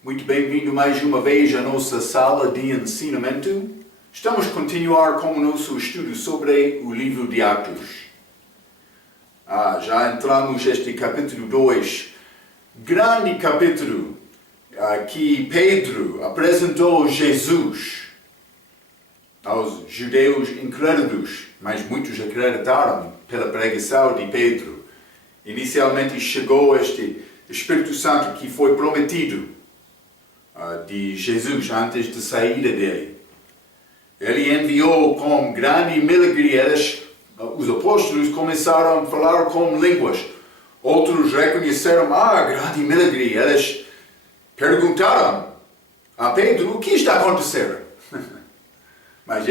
Muito bem-vindo mais uma vez à nossa sala de ensinamento. Estamos a continuar com o nosso estudo sobre o livro de Atos. Já entramos neste capítulo 2, grande capítulo, que Pedro apresentou Jesus aos judeus incrédulos, mas muitos acreditaram pela pregação de Pedro. Inicialmente chegou este Espírito Santo que foi prometido de Jesus antes da saída dele. Ele enviou com grande milagre. Os apóstolos começaram a falar com línguas. Outros reconheceram, grande milagre. Eles perguntaram a Pedro, o que está acontecendo? Mas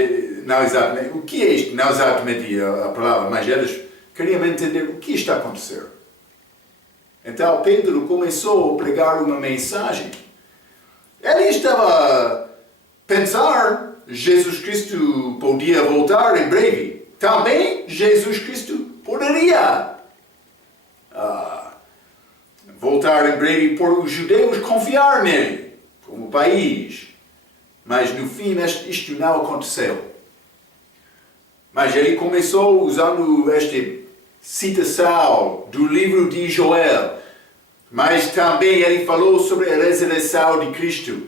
não exatamente, o que é isto? Não exatamente a palavra, mas eles queriam entender o que está acontecendo. Então Pedro começou a pregar uma mensagem. Ele estava a pensar Jesus Cristo podia voltar em breve. Também Jesus Cristo poderia voltar em breve por os judeus confiar nele como país. Mas no fim isto não aconteceu. Mas ele começou usando esta citação do livro de Joel. Mas também ele falou sobre a ressurreição de Cristo.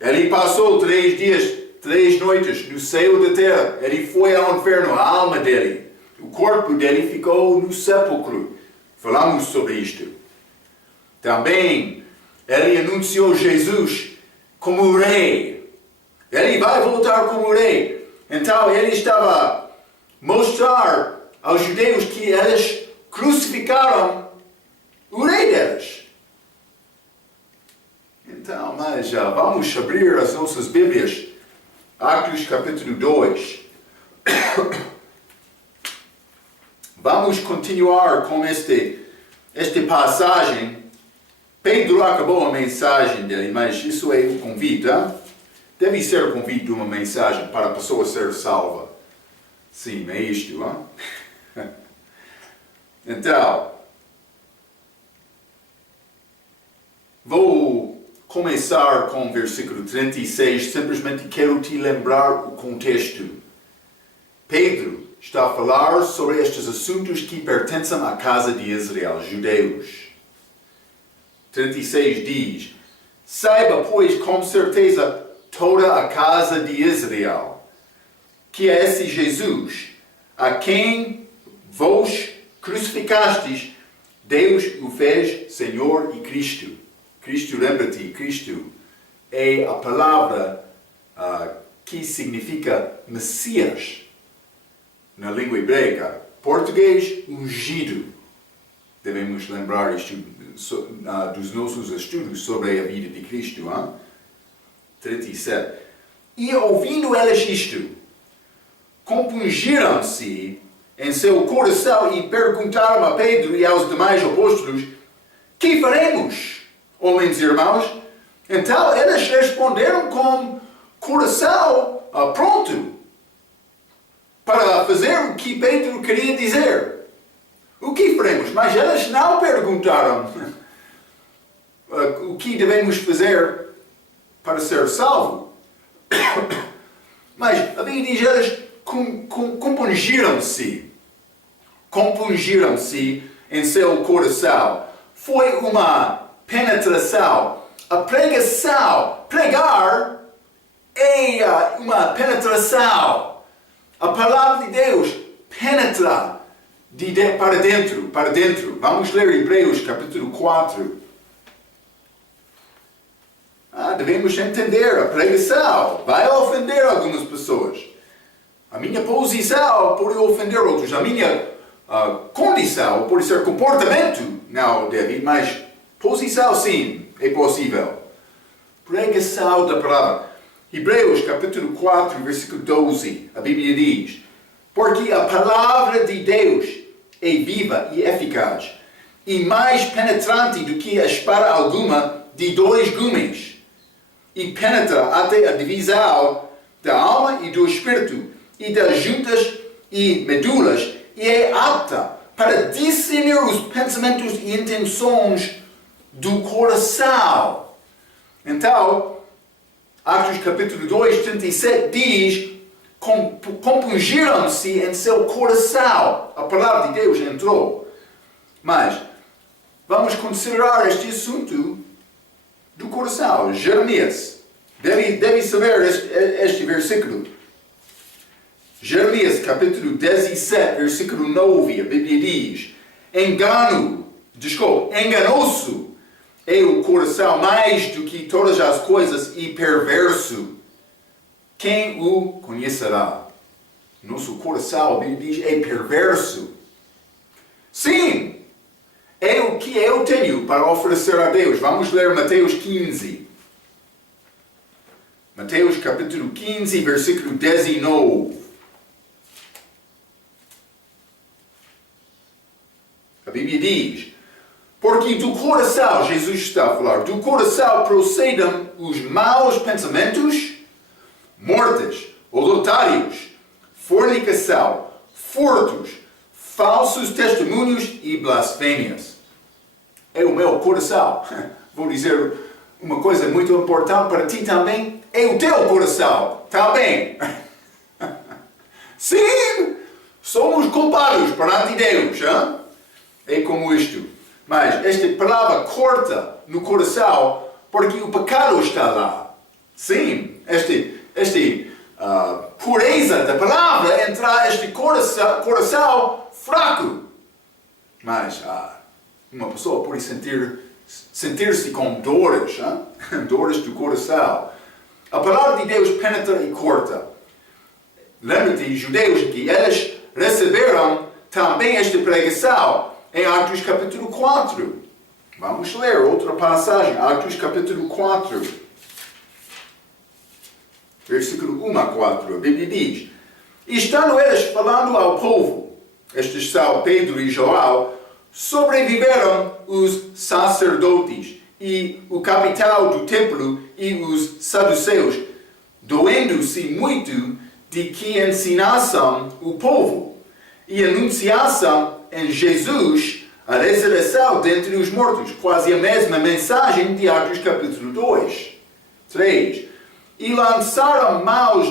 Ele passou 3 dias, 3 noites no céu da terra. Ele foi ao inferno, a alma dele. O corpo dele ficou no sepulcro. Falamos sobre isto. Também ele anunciou Jesus como rei. Ele vai voltar como rei. Então ele estava a mostrar aos judeus que eles crucificaram o rei deles. Então, mas vamos abrir as nossas Bíblias. Atos capítulo 2. Vamos continuar com esta passagem. Pedro acabou a mensagem dele, mas isso é um convite. Hein? Deve ser o convite de uma mensagem para a pessoa ser salva. Sim, é isto. Hein? Então, vou começar com o versículo 36, simplesmente quero te lembrar o contexto. Pedro está a falar sobre estes assuntos que pertencem à casa de Israel, judeus. 36 diz, saiba, pois, com certeza, toda a casa de Israel, que é esse Jesus, a quem vós crucificastes, Deus o fez Senhor e Cristo. Cristo, lembra-te, Cristo é a palavra que significa Messias na língua hebraica. Português, ungido. Devemos lembrar isto dos nossos estudos sobre a vida de Cristo. 37. E ouvindo eles isto, compungiram-se em seu coração e perguntaram a Pedro e aos demais apóstolos, que faremos? Homens e irmãos, então eles responderam com coração pronto para fazer o que Pedro queria dizer. O que faremos? Mas eles não perguntaram o que devemos fazer para ser salvo. Mas a Bíblia diz eles compungiram-se em seu coração. Foi uma penetração. A pregação, pregar é uma penetração. A palavra de Deus penetra para dentro. Vamos ler Hebreus capítulo 4. Devemos entender a pregação. Vai ofender algumas pessoas. A minha posição pode ofender outros. A minha condição pode ser comportamento. Não deve, mas posição, sim, é possível. Pregação da palavra. Hebreus, capítulo 4, versículo 12. A Bíblia diz, porque a palavra de Deus é viva e eficaz, e mais penetrante do que a espada alguma de 2 gumes, e penetra até a divisão da alma e do espírito, e das juntas e medulas, e é apta para discernir os pensamentos e intenções do coração. Então, Atos capítulo 2, 37 diz: compungiram-se em seu coração. A palavra de Deus entrou. Mas, vamos considerar este assunto do coração. Jeremias. Deve saber este versículo. Jeremias capítulo 17, versículo 9. A Bíblia diz: enganou-se é o coração mais do que todas as coisas e perverso. Quem o conhecerá? Nosso coração, a Bíblia diz, é perverso. Sim, é o que eu tenho para oferecer a Deus. Vamos ler Mateus 15. Mateus capítulo 15, versículo 19. A Bíblia diz: porque do coração, Jesus está a falar, do coração procedem os maus pensamentos, mortes, adultérios, fornicação, furtos, falsos testemunhos e blasfêmias. É o meu coração. Vou dizer uma coisa muito importante para ti também. É o teu coração também. Sim, somos culpados perante Deus. Hein? É como isto. Mas esta palavra corta no coração porque o pecado está lá. Sim, esta pureza da palavra entra este coração fraco. Mas uma pessoa pode sentir-se com dores, dores do coração. A palavra de Deus penetra e corta. Lembra-te, judeus, que eles receberam também esta pregação em Atos capítulo 4. Vamos ler outra passagem. Atos capítulo 4. Versículo 1 a 4. A Bíblia diz: estando eles falando ao povo, estes são Pedro e João, sobreviveram os sacerdotes e o capitão do templo e os saduceus, doendo-se muito de que ensinassem o povo e anunciassem em Jesus a ressurreição dentre os mortos. Quase a mesma mensagem de Atos capítulo 2, 3. E lançaram a mão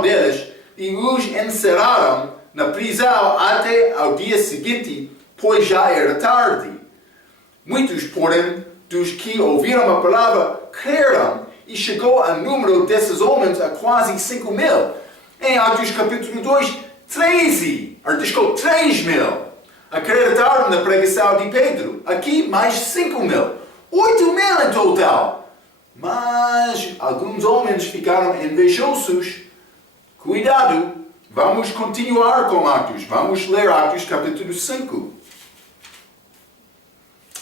deles e os encerraram na prisão até ao dia seguinte, pois já era tarde. Muitos, porém, dos que ouviram a palavra, creram, e chegou o número desses homens a quase 5.000. Em Atos capítulo 2, 3.000 acreditaram na pregação de Pedro. Aqui, mais 5.000. 8.000 em total. Mas alguns homens ficaram invejosos. Cuidado, vamos continuar com Atos. Vamos ler Atos capítulo 5.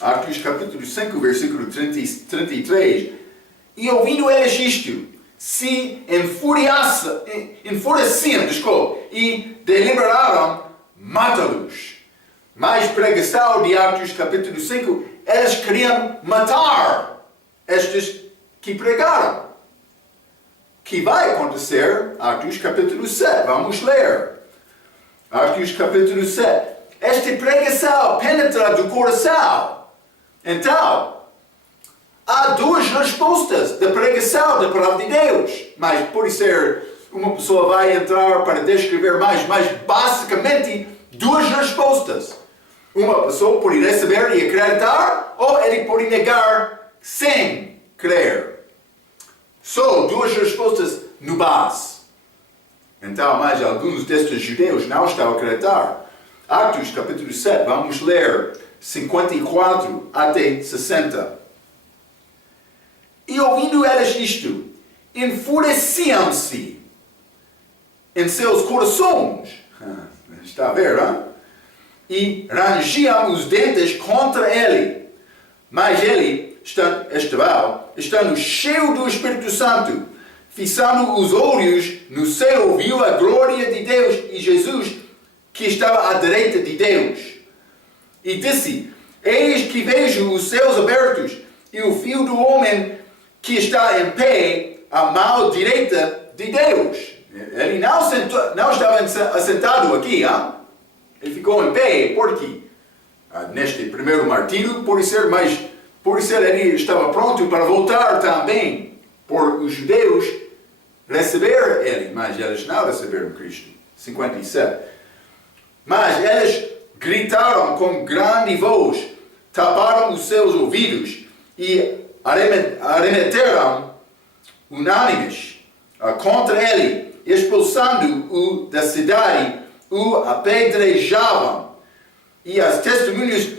Atos capítulo 5, versículo 33. E ouvindo eles isto, se enfureciam, e deliberaram matá-los. Mais pregação de Atos capítulo 5, eles queriam matar estes que pregaram. Que vai acontecer? Atos capítulo 7. Vamos ler. Atos capítulo 7. Esta pregação penetra do coração. Então, há duas respostas da pregação da palavra de Deus. Mas pode ser, uma pessoa vai entrar para descrever mais, mas basicamente duas respostas. Uma pessoa pode receber e acreditar, ou ele pode negar sem crer. Só duas respostas no base. Então, mais alguns destes judeus não estão a acreditar. Atos capítulo 7, vamos ler 54 até 60. E ouvindo eles isto, enfureciam-se em seus corações. Está a ver, hein? E rangiam os dentes contra ele. Mas ele, estando cheio do Espírito Santo, fixando os olhos no céu, viu a glória de Deus e Jesus, que estava à direita de Deus. E disse: eis que vejo os céus abertos e o Filho do Homem que está em pé à mão direita de Deus. Ele não estava assentado aqui, hein? Ele ficou em pé, porque neste primeiro martírio pode ser mais Por isso ele estava pronto para voltar também, por os judeus receber ele, mas eles não receberam Cristo. 57. Mas eles gritaram com grande voz, taparam os seus ouvidos e arremeteram unânimes contra ele, expulsando-o da cidade, o apedrejavam. E as testemunhas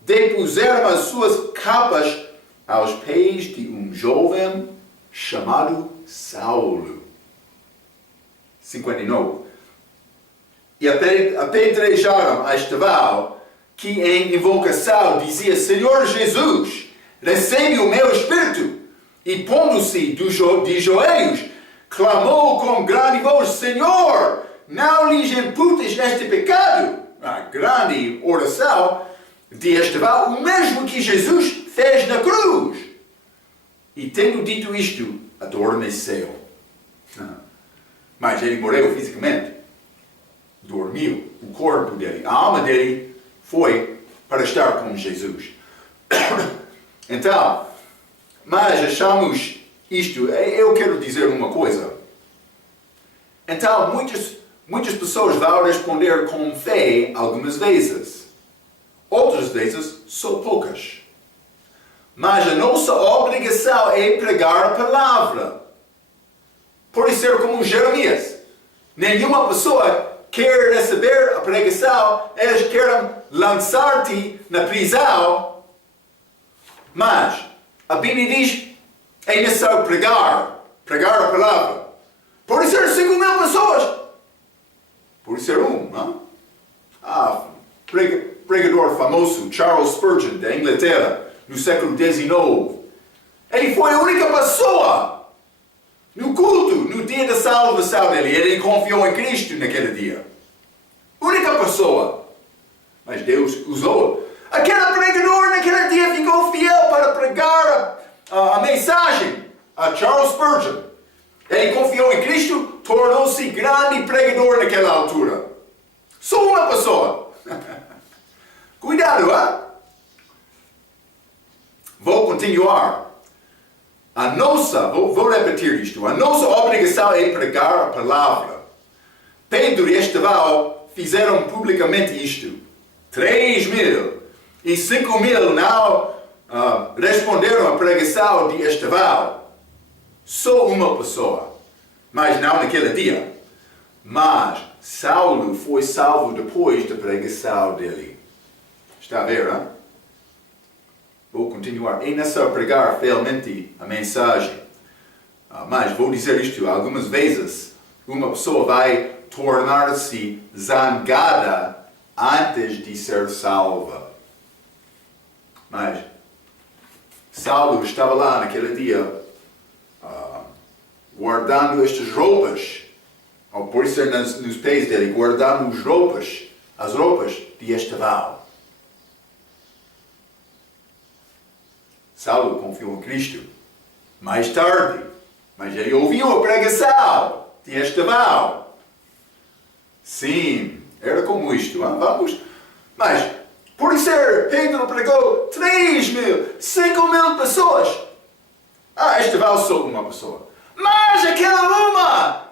depuseram as suas capas aos pés de um jovem chamado Saulo. 59. E apedrejaram a Estevão, que em invocação dizia: Senhor Jesus, recebe o meu espírito. E pondo-se de joelhos, clamou com grande voz: Senhor, não lhes imputes este pecado. A grande oração de Estevão, o mesmo que Jesus fez na cruz. E tendo dito isto, adormeceu. Mas ele morreu fisicamente. Dormiu. O corpo dele, a alma dele foi para estar com Jesus. Então, mas achamos isto. Eu quero dizer uma coisa. Então, muitas pessoas vão responder com fé algumas vezes. Outras vezes, só poucas. Mas a nossa obrigação é pregar a palavra. Pode ser como Jeremias. Nenhuma pessoa quer receber a pregação, eles querem lançar-te na prisão. Mas a Bíblia diz, é necessário pregar a palavra. Pode ser 5.000 pessoas. Pode ser não? Pregador famoso, Charles Spurgeon, da Inglaterra, no século XIX. Ele foi a única pessoa no culto, no dia da salvação dele. Ele confiou em Cristo naquele dia. Única pessoa. Mas Deus usou. Aquele pregador naquele dia ficou fiel para pregar a mensagem a Charles Spurgeon. Ele confiou em Cristo, tornou-se grande pregador naquela altura. Só uma pessoa. Cuidado, hein? Vou continuar. Vou repetir isto. A nossa obrigação é pregar a palavra. Pedro e Estevão fizeram publicamente isto. 3.000 e 5.000 não responderam à pregação de Estevão. Só uma pessoa. Mas não naquele dia. Mas Saulo foi salvo depois da pregação dele. Está a ver, hein? Vou continuar. É necessário pregar fielmente a mensagem. Mas vou dizer isto. Algumas vezes, uma pessoa vai tornar-se zangada antes de ser salva. Mas Saulo estava lá naquele dia guardando estas roupas. Ou por ser nos pés dele, guardando as roupas de Estevão. Saulo confiou em Cristo mais tarde, mas ele ouviu a pregação de Estevão. Sim, era como isto. Vamos. Mas, por ser, Pedro pregou 3.000, 5.000 pessoas. Estevão só uma pessoa. Mas aquela uma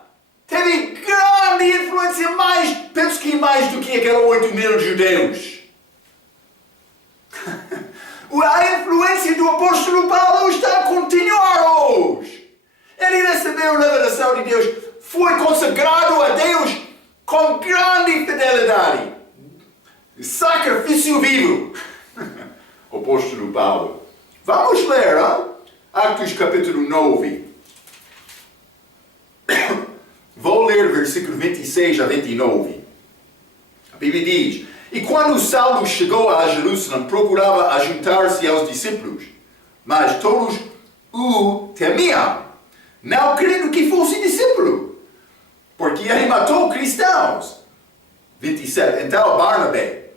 teve grande influência, penso que mais do que aqueles 8.000 judeus. A influência do apóstolo Paulo está a continuar hoje. Ele recebeu a revelação de Deus, foi consagrado a Deus com grande fidelidade. Sacrifício vivo. O apóstolo Paulo. Vamos ler, Atos capítulo 9. Vou ler versículo 26 a 29. A Bíblia diz: E quando Saulo chegou a Jerusalém, procurava ajuntar-se aos discípulos, mas todos o temiam, não crendo que fosse discípulo, porque ele matou cristãos. 27. Então Barnabé,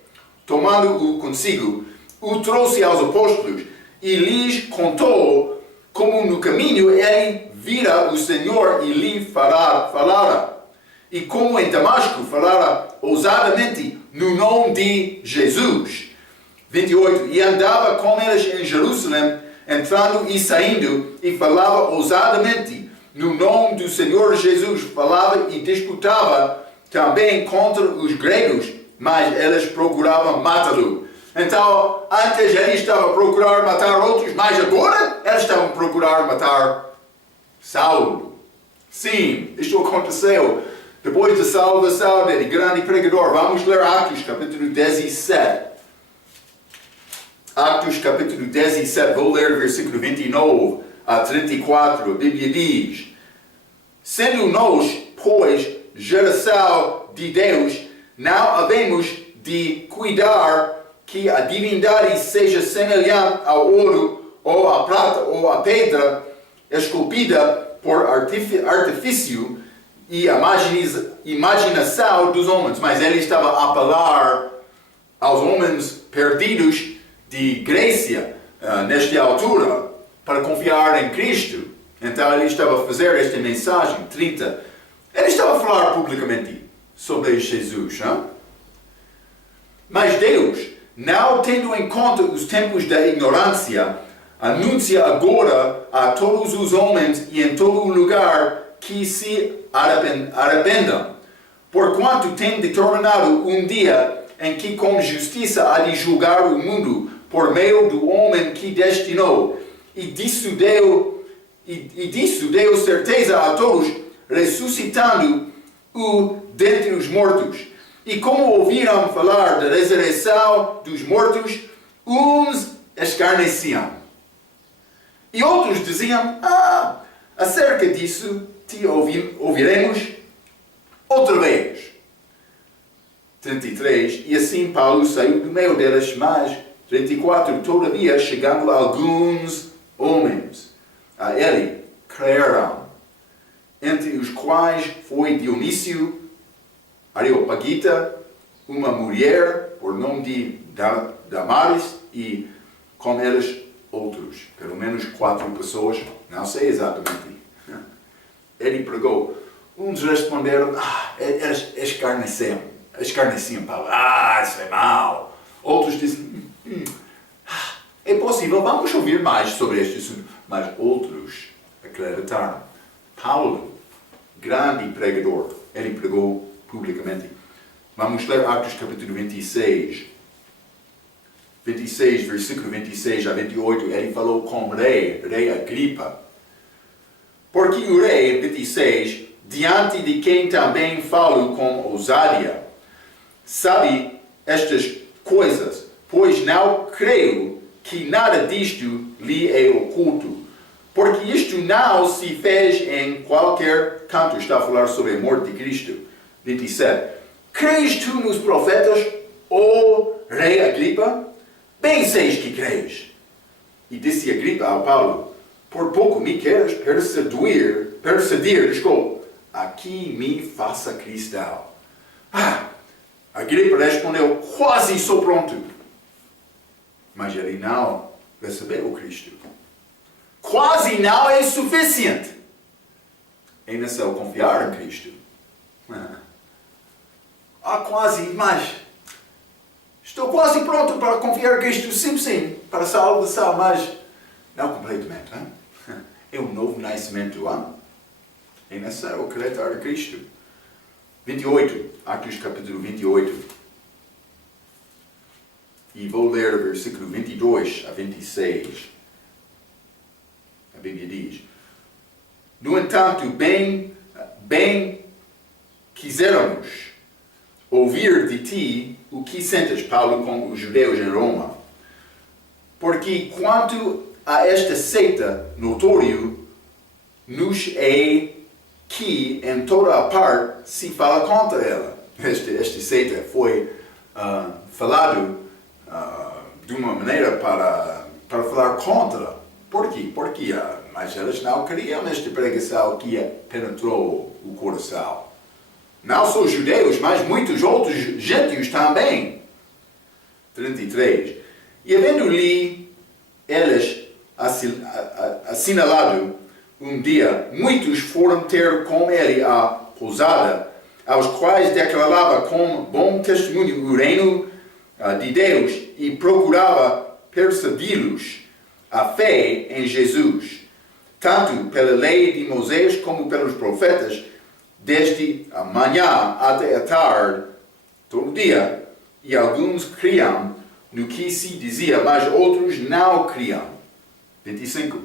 tomando-o consigo, o trouxe aos apóstolos e lhes contou como no caminho ele vira o Senhor e lhe falara, e como em Damasco falara ousadamente no nome de Jesus. 28. E andava com eles em Jerusalém, entrando e saindo, e falava ousadamente no nome do Senhor Jesus. Falava e disputava também contra os gregos, mas eles procuravam matá-lo. Então, antes ele estava a procurar matar outros, mas agora eles estavam a procurar matar Saulo. Sim, isto aconteceu depois da salvação dele, grande pregador. Vamos ler Atos, capítulo 17. Atos, capítulo 17, vou ler versículo 29 a 34. A Bíblia diz: sendo nós, pois, geração de Deus, não havemos de cuidar que a divindade seja semelhante ao ouro, ou à prata, ou à pedra, esculpida por artifício e imaginação dos homens. Mas ele estava a falar aos homens perdidos de Grécia, nesta altura, para confiar em Cristo. Então ele estava a fazer esta mensagem, 30. Ele estava a falar publicamente sobre Jesus. Hein? Mas Deus, não tendo em conta os tempos da ignorância, anuncia agora a todos os homens e em todo lugar que se arrependam, porquanto tem determinado um dia em que com justiça há de julgar o mundo por meio do homem que destinou, e disso deu certeza a todos, ressuscitando-o dentre os mortos. E como ouviram falar da ressurreição dos mortos, uns escarneciam. E outros diziam: acerca disso te ouviremos outra vez. 33. E assim Paulo saiu do meio deles, mas 34. Todavia, chegando alguns homens a ele, creram, entre os quais foi Dionísio, Areopagita, uma mulher por nome de Damaris, e com eles outros, pelo menos 4 pessoas, não sei exatamente. Ele pregou. Uns responderam: eles escarneciam Paulo. Isso é mau. Outros dizem: é possível, vamos ouvir mais sobre este assunto. Mas outros acreditaram. Paulo, grande pregador, ele pregou publicamente. Vamos ler Atos capítulo 26. 26, versículo 26 a 28. Ele falou com o rei Agripa. Porque o rei, 26, diante de quem também falo com ousadia, sabe estas coisas, pois não creio que nada disto lhe é oculto, porque isto não se fez em qualquer canto. Está a falar sobre a morte de Cristo. 27. Crês tu nos profetas, ó rei Agripa? Bem seis que crês. E disse Agripa ao Paulo: por pouco me queres persuadir, aqui me faça cristão. Agripa respondeu: quase sou pronto. Mas ele não recebeu o Cristo. Quase não é suficiente. É necessário confiar em Cristo. Quase, mas estou quase pronto para confiar em Cristo. Sim, para a salvação, mas não completamente. É um novo nascimento. É necessário acreditar em Cristo. 28, Atos capítulo 28. E vou ler o versículo 22 a 26. A Bíblia diz: no entanto, bem quiséramos ouvir de ti o que sentes, Paulo, com os judeus em Roma. Porque quanto a esta seita notório, nos é que em toda a parte se fala contra ela. Esta seita foi falado de uma maneira para falar contra. Por quê? Porque mas eles não queriam nesta pregação que penetrou o coração. Não só os judeus, mas muitos outros gentios também. 33. E havendo-lhe eles assinalado um dia, muitos foram ter com ele a pousada, aos quais declarava com bom testemunho o reino de Deus e procurava persuadi-los a fé em Jesus, tanto pela lei de Moisés como pelos profetas, desde a manhã até a tarde, todo dia, e alguns criam no que se dizia, mas outros não criam. 25.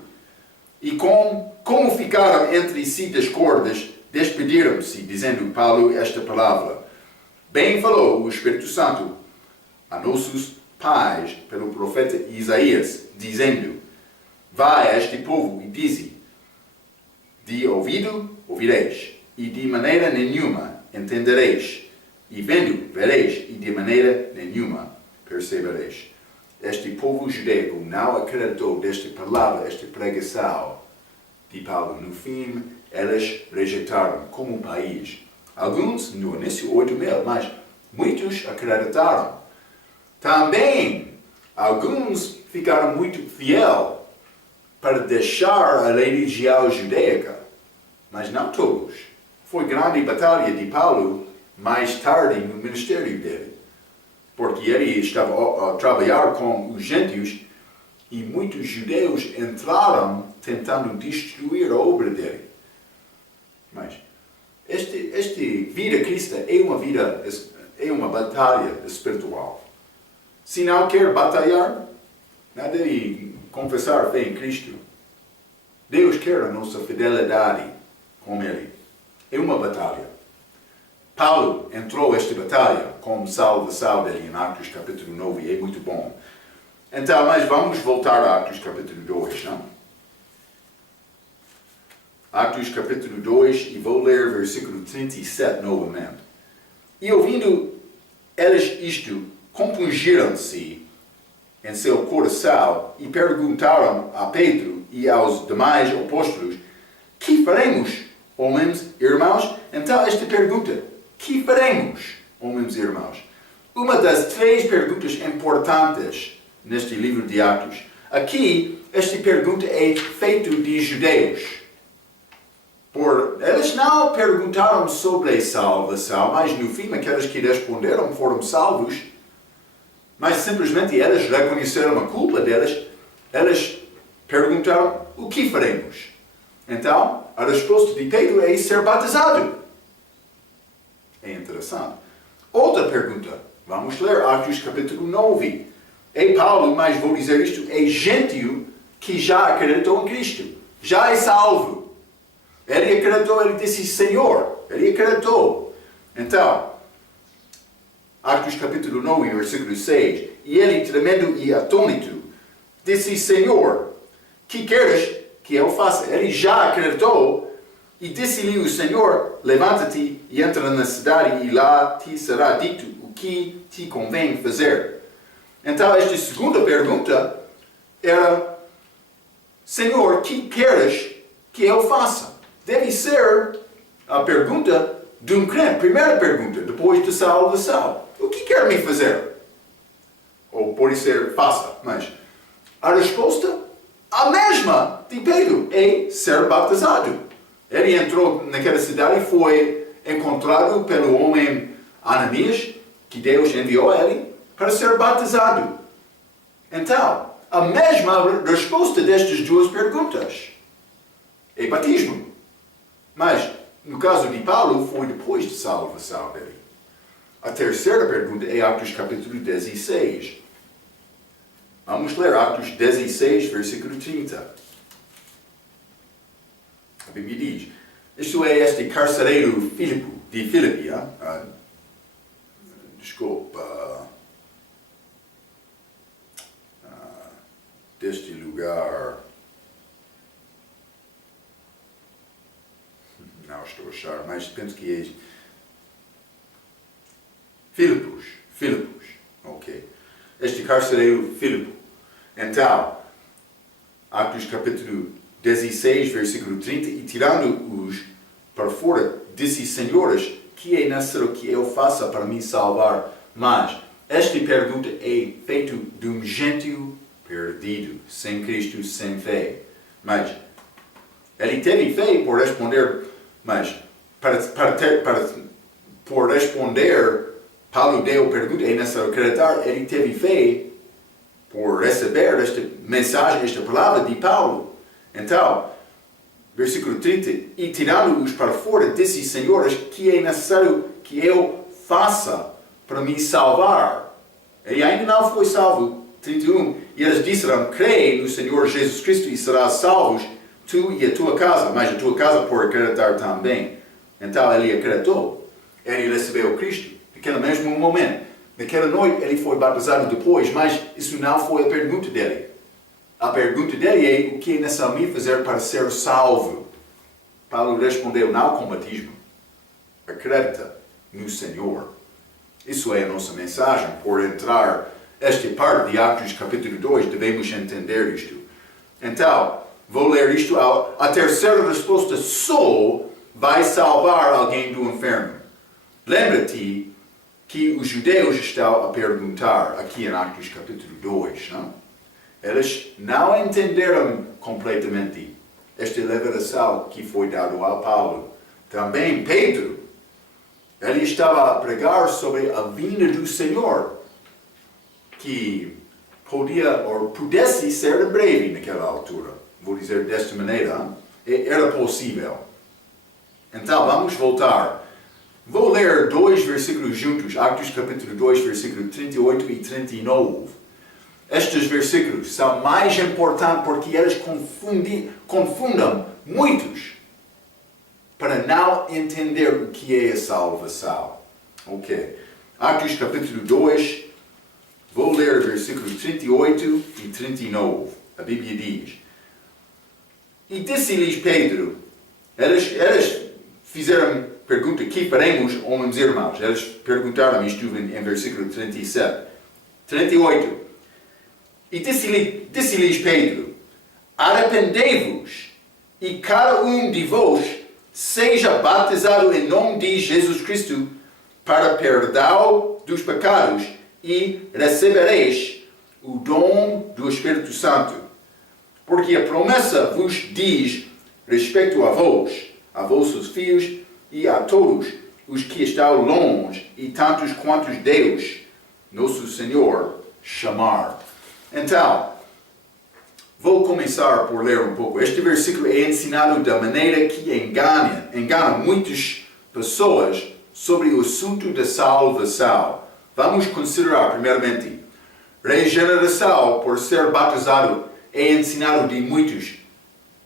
E como ficaram entre si discordes, despediram-se, dizendo Paulo esta palavra: Bem falou o Espírito Santo a nossos pais pelo profeta Isaías, dizendo: Vai a este povo e dize: De ouvido ouvireis, e de maneira nenhuma entendereis, e vendo vereis, e de maneira nenhuma percebereis. Este povo judeu não acreditou desta palavra, esta pregação de Paulo. No fim, eles rejeitaram como país. Alguns, no início, 8.000, mas muitos acreditaram. Também, alguns ficaram muito fiéis para deixar a religião judaica, mas não todos. Foi grande batalha de Paulo mais tarde no ministério dele, porque ele estava a trabalhar com os gentios e muitos judeus entraram tentando destruir a obra dele. Mas esta vida cristã é uma batalha espiritual. Se não quer batalhar, não deve confessar fé em Cristo. Deus quer a nossa fidelidade com Ele. É uma batalha. Paulo entrou nesta batalha com salvação dele em Atos capítulo 9 e é muito bom. Então, mas vamos voltar a Atos capítulo 2, não? Atos capítulo 2 e vou ler versículo 37 novamente. E ouvindo eles isto, compungiram-se em seu coração e perguntaram a Pedro e aos demais apóstolos: Que faremos, homens e irmãos? Então esta pergunta: Que faremos, homens e irmãos? Uma das 3 perguntas importantes neste livro de Atos. Aqui, esta pergunta é feita de judeus. Eles não perguntaram sobre a salvação, mas no fim aqueles que responderam foram salvos. Mas simplesmente eles reconheceram a culpa deles. Eles perguntaram: O que faremos? Então, a resposta de Pedro é ser batizado. É interessante. Outra pergunta. Vamos ler Atos capítulo 9. É Paulo, mas vou dizer isto, é gentio que já acreditou em Cristo. Já é salvo. Ele acreditou, ele disse Senhor. Ele acreditou. Então, Atos capítulo 9, versículo 6. E ele, tremendo e atônito, disse: Senhor, que queres que eu faça? Ele já acreditou. E disse-lhe o Senhor: Levanta-te e entra na cidade, e lá te será dito o que te convém fazer. Então, esta segunda pergunta era: Senhor, que queres que eu faça? Deve ser a pergunta de um crente. Primeira pergunta, depois da salvação: O que quer me fazer? Ou pode ser faça, mas a resposta, a mesma de Pedro, é ser batizado. Ele entrou naquela cidade e foi encontrado pelo homem Ananias, que Deus enviou a ele para ser batizado. Então, a mesma resposta destas 2 perguntas é batismo. Mas, no caso de Paulo, foi depois da salvação dele. A terceira pergunta é Atos capítulo 16. Vamos ler Atos 16, versículo 30. A Bíblia diz: Isto é este carcereiro Filipe, de Filipe, deste lugar. Não estou a achar, mas penso que é Filipos, ok. Este carcereiro Filipe. Então, Atos capítulo 16, versículo 30, e tirando-os para fora, disse: Senhores, que é necessário que eu faça para me salvar? Mas esta pergunta é feita de um gentio perdido, sem Cristo, sem fé. Mas ele teve fé por responder, mas por responder Paulo deu pergunta, é necessário acreditar, ele teve fé por receber esta mensagem, esta palavra de Paulo. Então, versículo 30, e tirando-os para fora, disse, senhores, que é necessário que eu faça para me salvar? Ele ainda não foi salvo. 31, e eles disseram, crê no Senhor Jesus Cristo e serás salvos, tu e a tua casa, mas a tua casa por acreditar também. Então ele acreditou, ele recebeu Cristo, naquele mesmo momento. Naquela noite ele foi batizado depois, mas isso não foi a pergunta dele. A pergunta dele é, o que é necessário fazer para ser salvo? Paulo respondeu, não com batismo. Acredita no Senhor. Isso é a nossa mensagem. Por entrar esta parte de Atos capítulo 2, devemos entender isto. Então, vou ler isto. A terceira resposta só vai salvar alguém do inferno. Lembra-te que os judeus estão a perguntar aqui em Atos capítulo 2, não? Eles não entenderam completamente esta revelação que foi dada a Paulo. Também Pedro, ele estava a pregar sobre a vinda do Senhor, que podia ou pudesse ser breve naquela altura. Vou dizer desta maneira, era possível. Então, vamos voltar. Vou ler 2 versículos juntos, Atos capítulo 2, versículo 38 e 39. Estes versículos são mais importantes porque eles confundem muitos para não entender o que é a salvação. Ok. Atos capítulo 2, vou ler versículos 38 e 39. A Bíblia diz, e disse-lhes Pedro, eles fizeram pergunta, que faremos, homens e irmãos? Eles perguntaram isto em versículo 37. 38. E disse-lhes Pedro, arrependei-vos, e cada um de vós seja batizado em nome de Jesus Cristo, para perdão dos pecados, e recebereis o dom do Espírito Santo. Porque a promessa vos diz respeito a vós, a vossos filhos, e a todos os que estão longe, e tantos quantos Deus, nosso Senhor, chamar. Então, vou começar por ler um pouco. Este versículo é ensinado da maneira que engana muitas pessoas sobre o assunto da salvação. Vamos considerar, primeiramente, regeneração por ser batizado é ensinado de muitos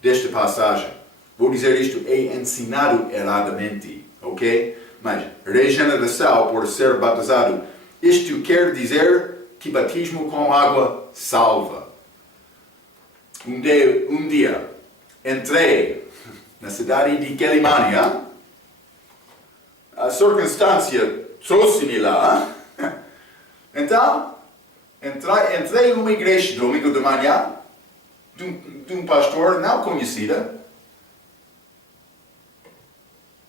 desta passagem. Vou dizer isto, é ensinado erradamente, ok? Mas regeneração por ser batizado, isto quer dizer que batismo com água salva. Um dia entrei na cidade de Quelimane. A circunstância trouxe-me lá. Então, entrei numa igreja domingo de manhã de um pastor não conhecido.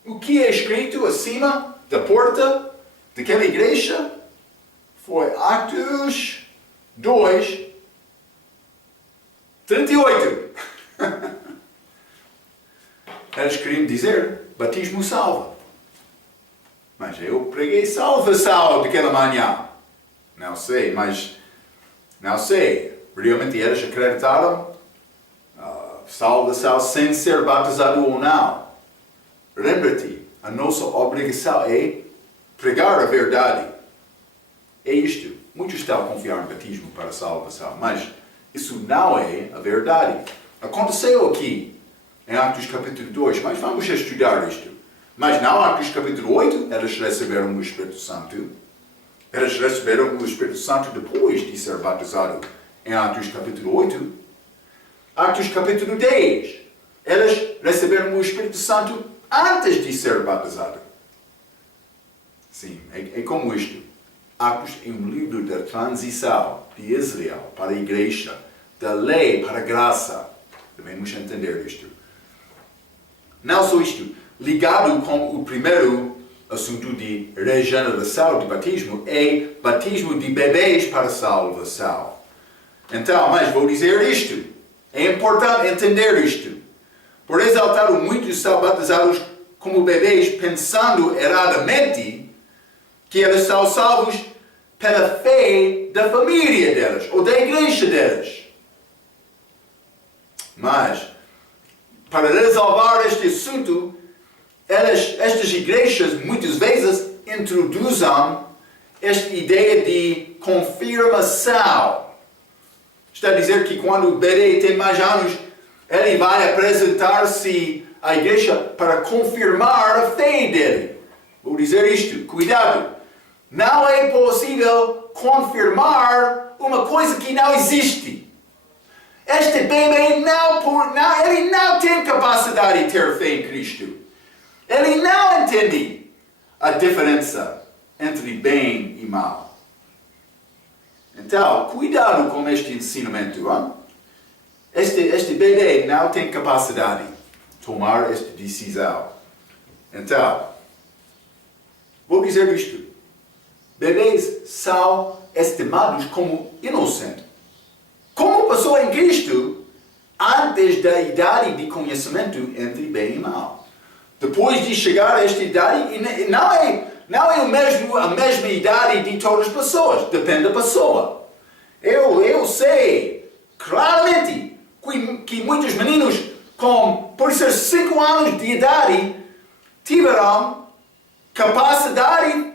O que é escrito acima da porta daquela igreja foi Atos 2, 38. Eles queriam dizer, batismo salva. Mas eu preguei salvação daquela manhã. Não sei. Realmente eles acreditaram salvação sem ser batizado ou não. Lembra-te, a nossa obrigação é pregar a verdade. É isto. Muitos estão a confiar em batismo para a salvação, mas isso não é a verdade. Aconteceu aqui, em Atos capítulo 2, mas vamos estudar isto. Mas não, Atos capítulo 8, eles receberam o Espírito Santo. Eles receberam o Espírito Santo depois de ser batizado em Atos capítulo 8. Atos capítulo 10, eles receberam o Espírito Santo antes de ser batizado. Sim, é como isto. Atos é um livro da transição de Israel para a igreja, da lei para a graça. Devemos entender isto. Não só isto, ligado com o primeiro assunto de regeneração de batismo, é batismo de bebês para salvação. Então, mas vou dizer isto. É importante entender isto. Por exaltar muitos são batizados como bebês, pensando erradamente que eles são salvos pela fé da família deles, ou da igreja deles. Mas, para resolver este assunto, estas igrejas muitas vezes introduzem esta ideia de confirmação. Está a dizer que quando o bebê tem mais anos, ele vai apresentar-se à igreja para confirmar a fé dele. Vou dizer isto, cuidado. Não é possível confirmar uma coisa que não existe. Este bebê ele não tem capacidade de ter fé em Cristo. Ele não entende a diferença entre bem e mal. Então, cuidado com este ensinamento. Hein? Este bebê não tem capacidade de tomar esta decisão. Então, vou dizer isto. Bebês são estimados como inocentes. Como pessoa em Cristo, antes da idade de conhecimento entre bem e mal. Depois de chegar a esta idade, não é a mesma idade de todas as pessoas. Depende da pessoa. Eu sei claramente que muitos meninos por ser 5 anos de idade, tiveram capacidade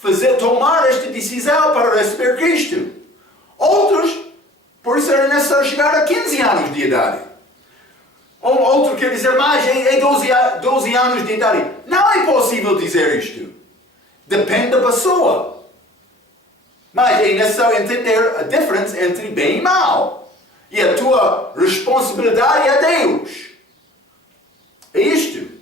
de tomar esta decisão para receber Cristo. Outros, por ser necessário chegar a 15 anos de idade. Ou outro quer dizer mais, é 12 anos de idade. Não é possível dizer isto. Depende da pessoa. Mas é necessário entender a diferença entre bem e mal. E a tua responsabilidade é Deus. É isto.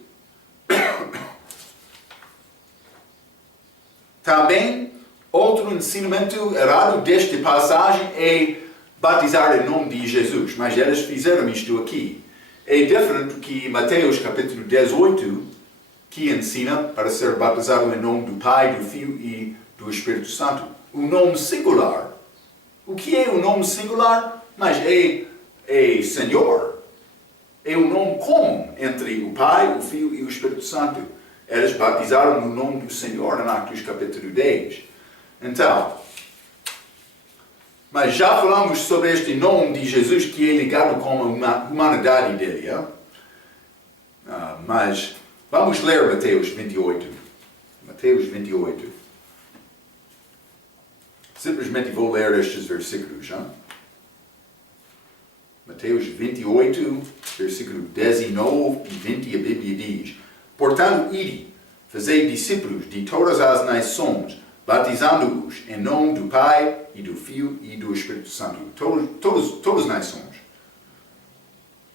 Também, outro ensinamento errado desta passagem é batizar em nome de Jesus. Mas eles fizeram isto aqui. É diferente do que Mateus capítulo 18, que ensina para ser batizado em nome do Pai, do Filho e do Espírito Santo. O nome singular. O que é o nome singular? Mas é Senhor. É um nome comum entre o Pai, o Filho e o Espírito Santo. Eles batizaram no nome do Senhor em Atos capítulo 10. Então, mas já falamos sobre este nome de Jesus que é ligado com a humanidade dele. Mas vamos ler Mateus 28. Mateus 28. Simplesmente vou ler estes versículos. Mateus 28, versículo 19 e 20, a Bíblia diz: Portanto, ide, fazei discípulos de todas as nações, batizando-os em nome do Pai, e do Filho e do Espírito Santo. Todas as nações.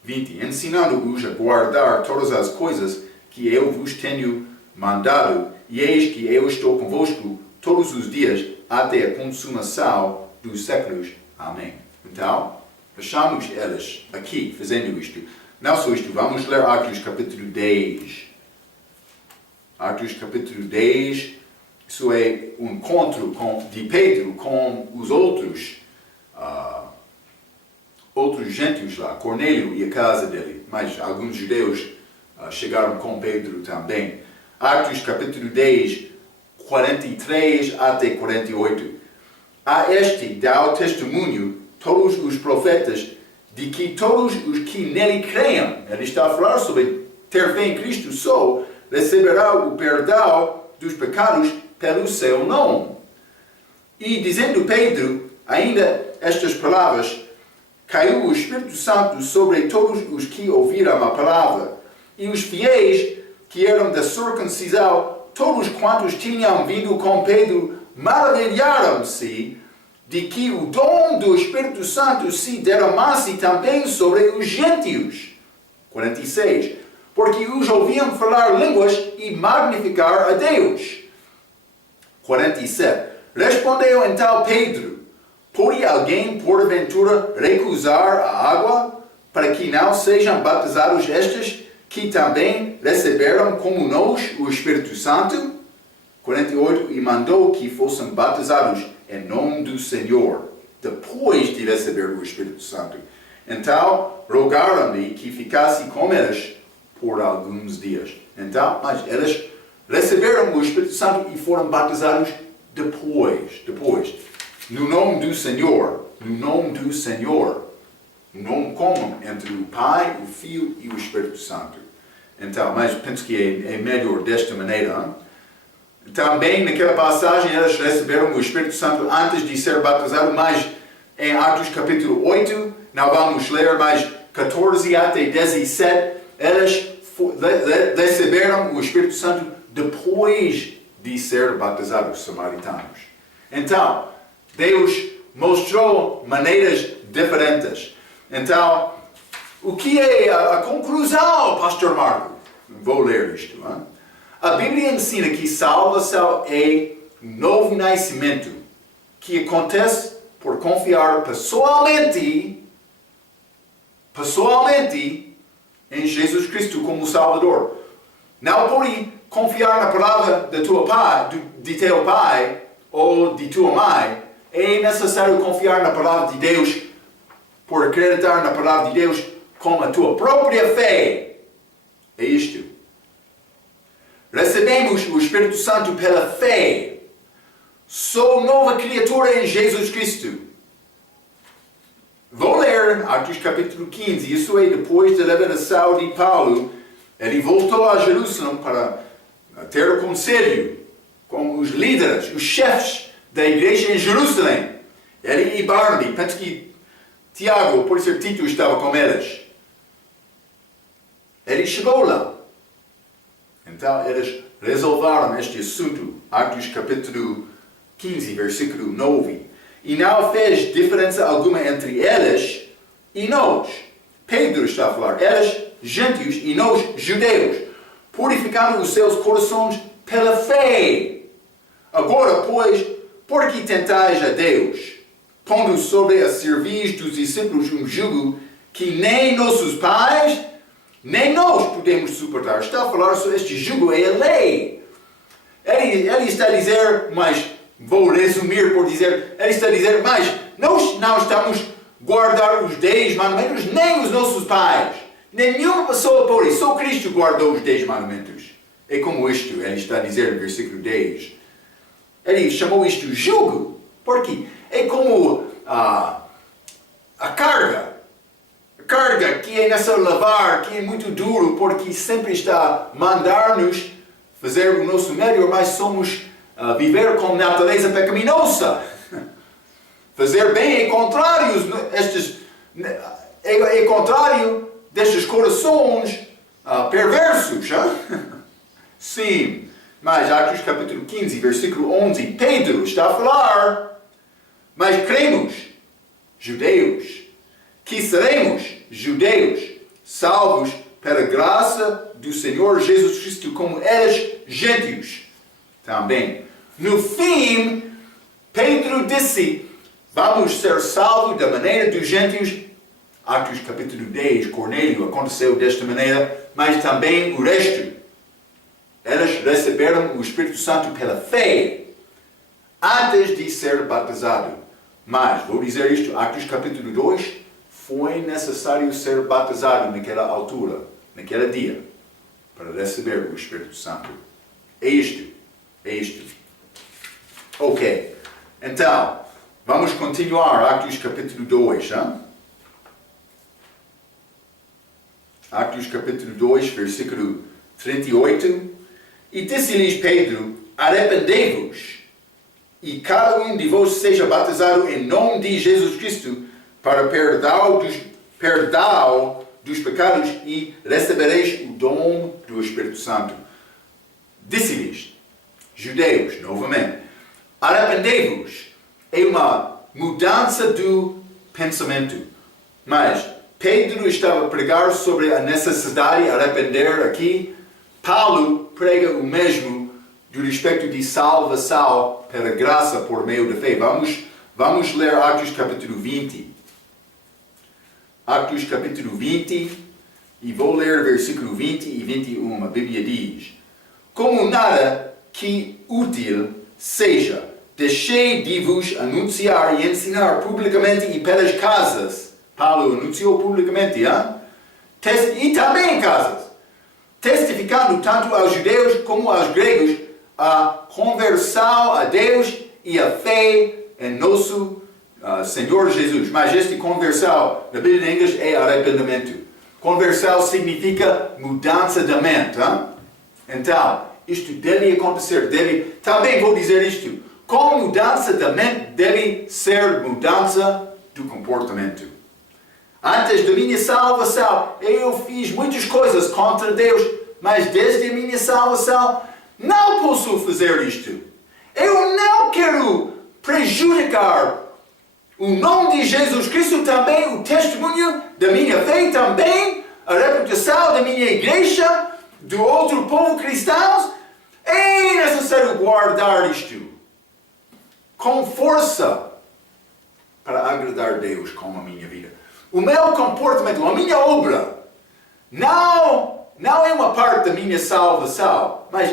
20. Ensinando-os a guardar todas as coisas que eu vos tenho mandado, e eis que eu estou convosco todos os dias, até a consumação dos séculos. Amém. Então, achamos eles aqui, fazendo isto. Não só isto, vamos ler Atos capítulo 10. Atos capítulo 10, isso é um encontro de Pedro com os outros gentios lá, Cornélio e a casa dele. Mas alguns judeus chegaram com Pedro também. Atos capítulo 10, 43 até 48. A este dá o testemunho todos os profetas de que todos os que nele creiam, ele está a falar sobre ter fé em Cristo, só receberá o perdão dos pecados pelo seu nome. E dizendo Pedro ainda estas palavras, caiu o Espírito Santo sobre todos os que ouviram a palavra, e os fiéis que eram da circuncisão, todos quantos tinham vindo com Pedro, maravilharam-se de que o dom do Espírito Santo se derramasse também sobre os gentios. 46. Porque os ouviam falar línguas e magnificar a Deus. 47. Respondeu então Pedro: Pode alguém, porventura, recusar a água para que não sejam batizados estes que também receberam como nós o Espírito Santo? 48. E mandou que fossem batizados em nome do Senhor, depois de receber o Espírito Santo. Então, rogaram-lhe que ficasse com eles por alguns dias. Então, mas eles receberam o Espírito Santo e foram batizados depois. No nome do Senhor. No nome do Senhor. No nome comum entre o Pai, o Filho e o Espírito Santo. Então, mas penso que é melhor desta maneira. Também naquela passagem eles receberam o Espírito Santo antes de ser batizados, mas em Atos capítulo 8, não vamos ler mais 14 até 17, eles receberam o Espírito Santo depois de ser batizados os samaritanos. Então, Deus mostrou maneiras diferentes. Então, o que é a conclusão, Pastor Marco? Vou ler isto. Hein? A Bíblia ensina que salvação é novo nascimento, que acontece por confiar pessoalmente em Jesus Cristo como Salvador. Não pode confiar na palavra de teu pai ou de tua mãe. É necessário confiar na palavra de Deus, por acreditar na palavra de Deus com a tua própria fé. É isto. Recebemos o Espírito Santo pela fé. Sou nova criatura em Jesus Cristo. Vou ler Atos capítulo 15. Isso é depois da liberação de Paulo. Ele voltou a Jerusalém para ter o conselho com os líderes, os chefes da igreja em Jerusalém. Ele e Barnabé. Penso que Tiago, por ser Tito, estava com eles. Ele chegou lá. Então, eles resolveram este assunto. Atos capítulo 15, versículo 9. E não fez diferença alguma entre eles e nós. Pedro está a falar. Eles, gentios, e nós, judeus, purificando os seus corações pela fé. Agora, pois, por que tentais a Deus, pondo sobre a cerviz dos discípulos um jugo que nem nossos pais, nem nós podemos suportar? Está a falar sobre este jugo, é a lei. Ele está a dizer, mas vou resumir por dizer, ele está a dizer, mas nós não estamos a guardar os 10 mandamentos, nem os nossos pais. Nenhuma pessoa pode, só Cristo guardou os 10 mandamentos. É como isto, ele está a dizer no versículo 10. Ele chamou isto jugo. Por quê? É como a carga. A carga que é necessário lavar, que é muito duro, porque sempre está a mandar-nos fazer o nosso melhor, mas somos viver com natureza pecaminosa. Fazer bem é contrário, é contrário destes corações perversos. Sim, mas Atos capítulo 15, versículo 11, Pedro está a falar, mas cremos, judeus, que seremos judeus, salvos pela graça do Senhor Jesus Cristo, como eles, gentios. Também. No fim, Pedro disse, vamos ser salvos da maneira dos gentios. Atos capítulo 10, Cornélio aconteceu desta maneira, mas também o resto. Eles receberam o Espírito Santo pela fé, antes de ser batizado. Mas, vou dizer isto, Atos capítulo 2, foi necessário ser batizado naquela altura, naquele dia, para receber o Espírito Santo. É isto. Ok. Então, vamos continuar Atos capítulo 2. Hein? Atos capítulo 2, versículo 38. E disse-lhes Pedro, arrependei-vos, e cada um de vós seja batizado em nome de Jesus Cristo, para perdão dos pecados, e recebereis o dom do Espírito Santo. Disse-lhes, judeus, novamente, arrependei-vos. É uma mudança do pensamento. Mas Pedro estava a pregar sobre a necessidade de arrepender aqui. Paulo prega o mesmo do respeito de salvação pela graça por meio da fé. Vamos ler Atos capítulo 20. Atos capítulo 20, e vou ler versículo 20 e 21. A Bíblia diz, como nada que útil seja, deixei de vos anunciar e ensinar publicamente e pelas casas. Paulo anunciou publicamente, e também em casas. testificando tanto aos judeus como aos gregos a conversão a Deus e a fé em nosso Senhor Jesus. Mas esta conversão, na Bíblia em inglês, é arrependimento. Conversão significa mudança de mente. Hein? Então, isto deve acontecer. Também vou dizer isto. Com mudança de mente, deve ser mudança do comportamento. Antes da minha salvação, eu fiz muitas coisas contra Deus, mas desde a minha salvação, não posso fazer isto. Eu não quero prejudicar o nome de Jesus Cristo também, o testemunho da minha fé também, a reputação da minha igreja, do outro povo cristão. É necessário guardar isto com força para agradar a Deus com a minha vida. O meu comportamento, a minha obra, não é uma parte da minha salvação, mas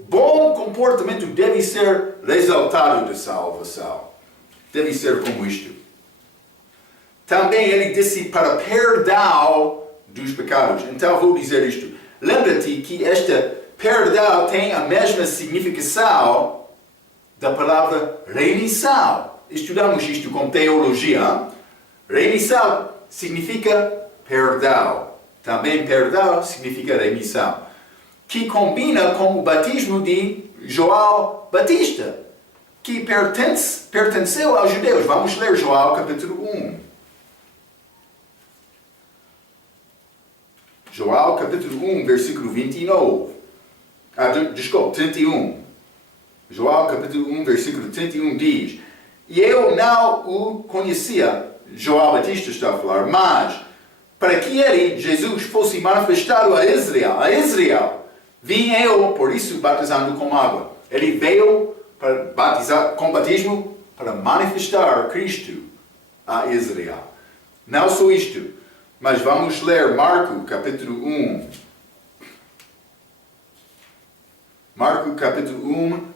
bom comportamento deve ser resultado da salvação. Deve ser como isto. Também ele disse para perdão dos pecados. Então vou dizer isto. Lembra-te que este perdão tem a mesma significação da palavra remissão. Estudamos isto com teologia. Remissão significa perdão. Também perdão significa remissão. Que combina com o batismo de João Batista, que pertenceu aos judeus. Vamos ler João capítulo 1. João capítulo 1, versículo 29. Desculpe, 31. João capítulo 1, versículo 31 diz: E eu não o conhecia, João Batista está a falar, mas para que ele, Jesus, fosse manifestado a Israel, vim eu, por isso, batizando com água. Ele veio para batizar com batismo para manifestar Cristo a Israel. Não só isto, mas vamos ler Marcos capítulo 1. Marcos capítulo 1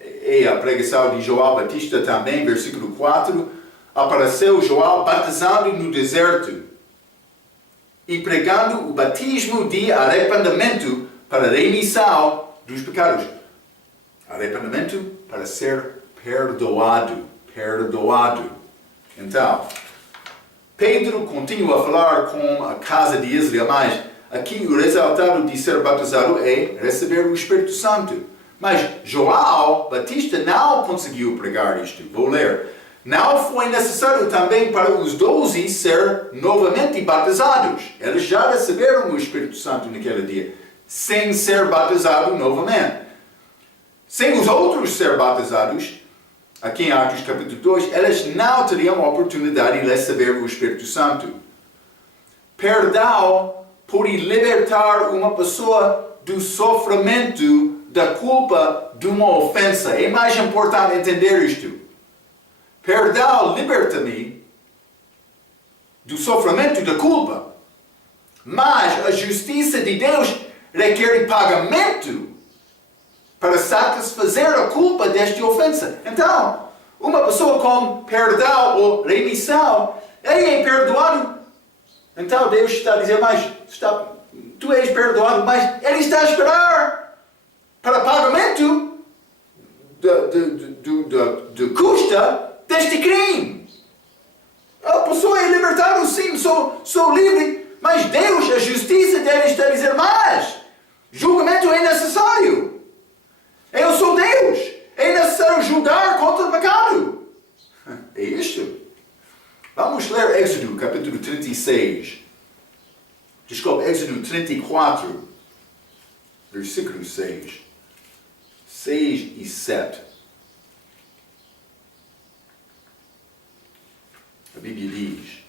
é a pregação de João Batista também, versículo 4. Apareceu João batizando no deserto e pregando o batismo de arrependimento para a remissão dos pecados. Arrependimento para ser perdoado. Então, Pedro continua a falar com a casa de Israel, mas aqui o resultado de ser batizado é receber o Espírito Santo. Mas João Batista não conseguiu pregar isto. Vou ler. Não foi necessário também para os 12 ser novamente batizados. Eles já receberam o Espírito Santo naquele dia, sem ser batizado novamente. Sem os outros ser batizados, aqui em Atos capítulo 2, eles não teriam a oportunidade de receber o Espírito Santo. Perdão pode libertar uma pessoa do sofrimento, da culpa de uma ofensa. É mais importante entender isto. Perdão liberta-me do sofrimento, da culpa. Mas a justiça de Deus requer pagamento para satisfazer a culpa desta ofensa. Então, uma pessoa com perdão ou remissão, ele é perdoado. Então Deus está a dizer, mas tu és perdoado, mas ele está a esperar para pagamento do custa deste crime. A pessoa é libertada, sim, sou livre, mas Deus, a justiça dele está a dizer, mas julgamento é necessário. Eu sou Deus. É necessário julgar contra o pecado. É isto. Vamos ler Êxodo, capítulo 36. Desculpe, Êxodo 34, versículo 6. 6 e 7. A Bíblia diz: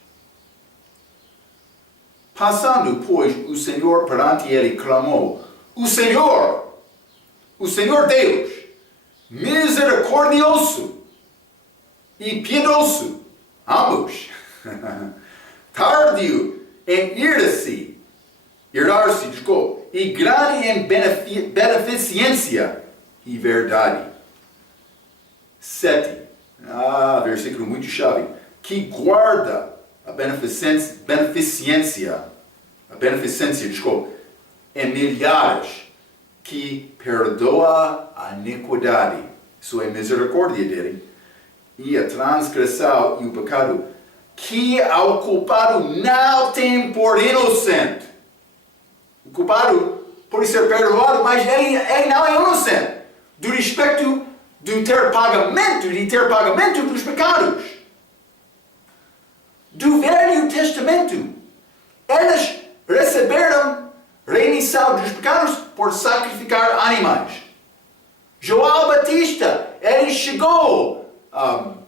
Passando, pois, o Senhor perante ele clamou: O Senhor Deus, misericordioso e piedoso, ambos, tardio em irar-se, e grande em beneficência e verdade. 7. Versículo muito chave. Que guarda a beneficência, em milhares, que perdoa a iniquidade. Isso é misericórdia dele. E a transgressão e o pecado, que ao culpado não tem por inocente. O culpado pode ser perdoado, mas ele não é inocente. Do respeito de ter pagamento dos pecados. Do Velho Testamento. Eles receberam remissão dos pecados por sacrificar animais. João Batista, ele chegou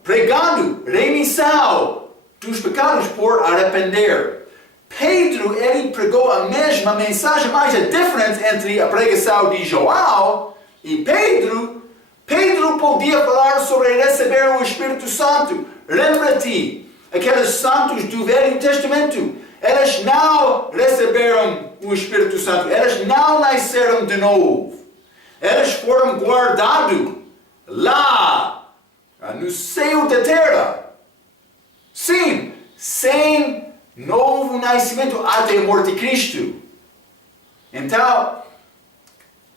pregando remissão dos pecados por arrepender. Pedro, ele pregou a mesma mensagem, mas a diferença entre a pregação de João e Pedro podia falar sobre receber o Espírito Santo. Lembra-te, aqueles santos do Velho Testamento, eles não receberam o Espírito Santo, eles não nasceram de novo. Eles foram guardados lá, no seio da terra. Sim, sem novo nascimento até a morte de Cristo. Então,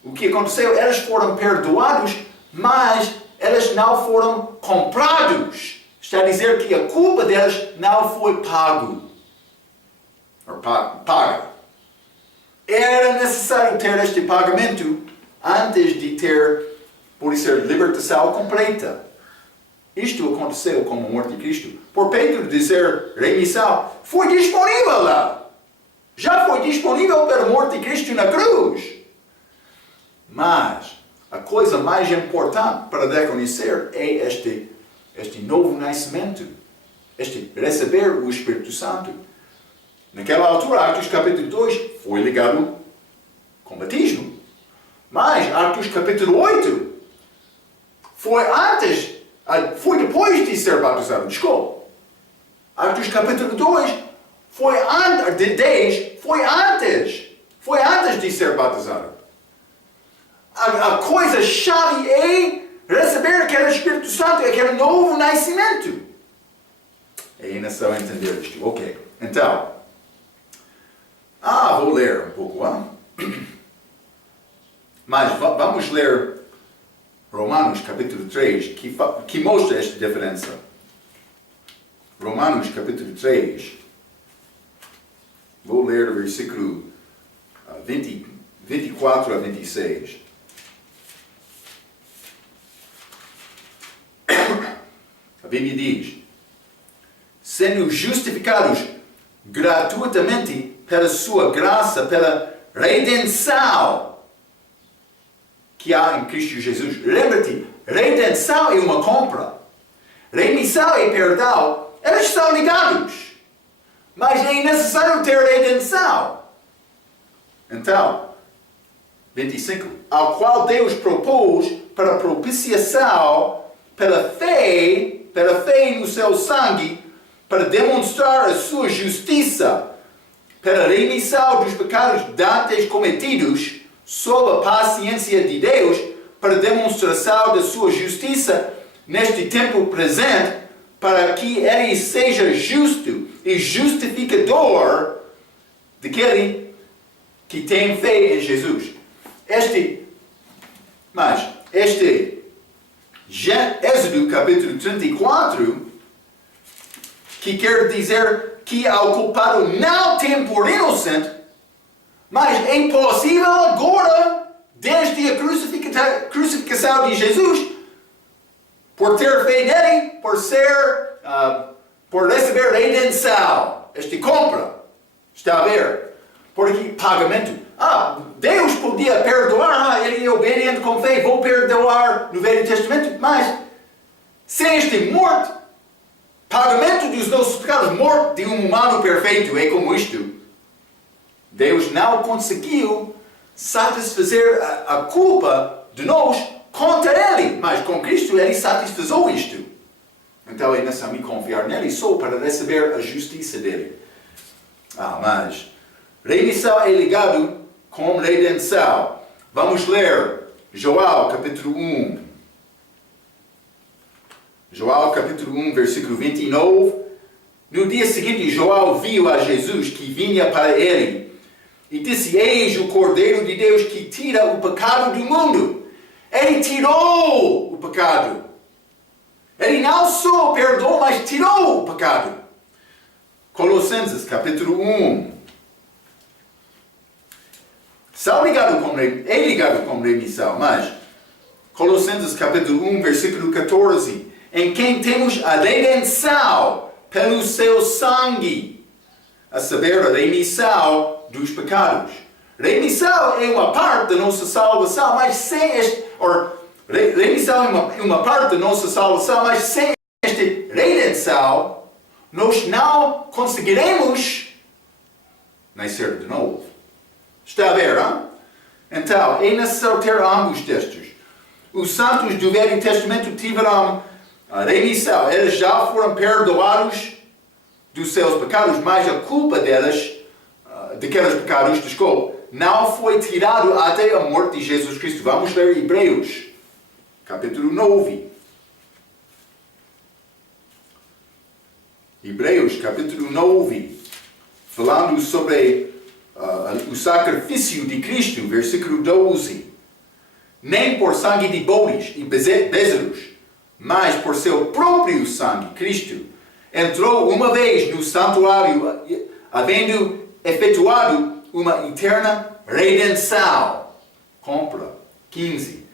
o que aconteceu? Eles foram perdoados, mas eles não foram comprados. Está a dizer que a culpa deles não foi paga. Era necessário ter este pagamento antes de ter, por ser, libertação completa. Isto aconteceu com a morte de Cristo. Por Pedro dizer remissão, foi disponível lá. Já foi disponível para a morte de Cristo na cruz. Mas a coisa mais importante para reconhecer é este novo nascimento. Este receber o Espírito Santo. Naquela altura, Atos capítulo 2 foi ligado com batismo. Mas Atos capítulo 8 foi depois de ser batizado. Desculpa. Atos capítulo 2 foi antes de ser batizado. A coisa chave é receber aquele Espírito Santo, aquele novo nascimento. É ainda só entender isto. Ok. Então, vou ler um pouco. Mas vamos ler Romanos capítulo 3, que mostra esta diferença. Romanos capítulo 3. Vou ler o versículo 24 a 26. A Bíblia diz: sendo justificados gratuitamente pela sua graça, pela redenção que há em Cristo Jesus. Lembra-te, redenção é uma compra. Remissão e perdão, eles estão ligados. Mas é necessário ter redenção. Então, 25. Ao qual Deus propôs para propiciação pela fé no seu sangue, para demonstrar a sua justiça, pela remissão dos pecados dantes cometidos, sob a paciência de Deus, para demonstração da sua justiça neste tempo presente, para que Ele seja justo e justificador daquele que tem fé em Jesus. Êxodo capítulo 34, que quer dizer que ao culpado não tem por inocente, mas é impossível agora, desde a crucificação de Jesus, por ter fé nele, por receber redenção, compra, está a ver? Porque pagamento. Deus podia perdoar, ele é obediente com fé, vou perdoar no Velho Testamento, mas sem este morte, pagamento dos nossos pecados, morte de um humano perfeito, é como isto. Deus não conseguiu satisfazer a culpa de nós contra Ele, mas com Cristo Ele satisfazou isto. Então é necessário confiar nele só para receber a justiça dele. Mas remissão é ligado com redenção. Vamos ler João capítulo 1. João capítulo 1, versículo 29. No dia seguinte, João viu a Jesus que vinha para ele E disse, eis o Cordeiro de Deus que tira o pecado do mundo. Ele tirou o pecado. Ele não só perdoou, mas tirou o pecado. Colossenses, capítulo 1. É ligado com remissão, mas Colossenses, capítulo 1, versículo 14. Em quem temos a redenção pelo seu sangue, a saber, a remissão dos pecados. Remissão é uma parte da nossa salvação, mas sem este... remissão é uma parte da nossa salvação, mas sem esta redenção, nós não conseguiremos nascer de novo. Está a ver, não? Então, é necessário ter ambos textos. Os santos do Velho Testamento tiveram a remissão. Eles já foram perdoados dos seus pecados, mas a culpa deles, daqueles pecados, não foi tirado até a morte de Jesus Cristo. Vamos ler Hebreus, capítulo 9. Hebreus, capítulo 9, falando sobre o sacrifício de Cristo, versículo 12. Nem por sangue de bois e bezerros, mas por seu próprio sangue, Cristo entrou uma vez no santuário, havendo efetuado uma eterna redenção. Compra. 15.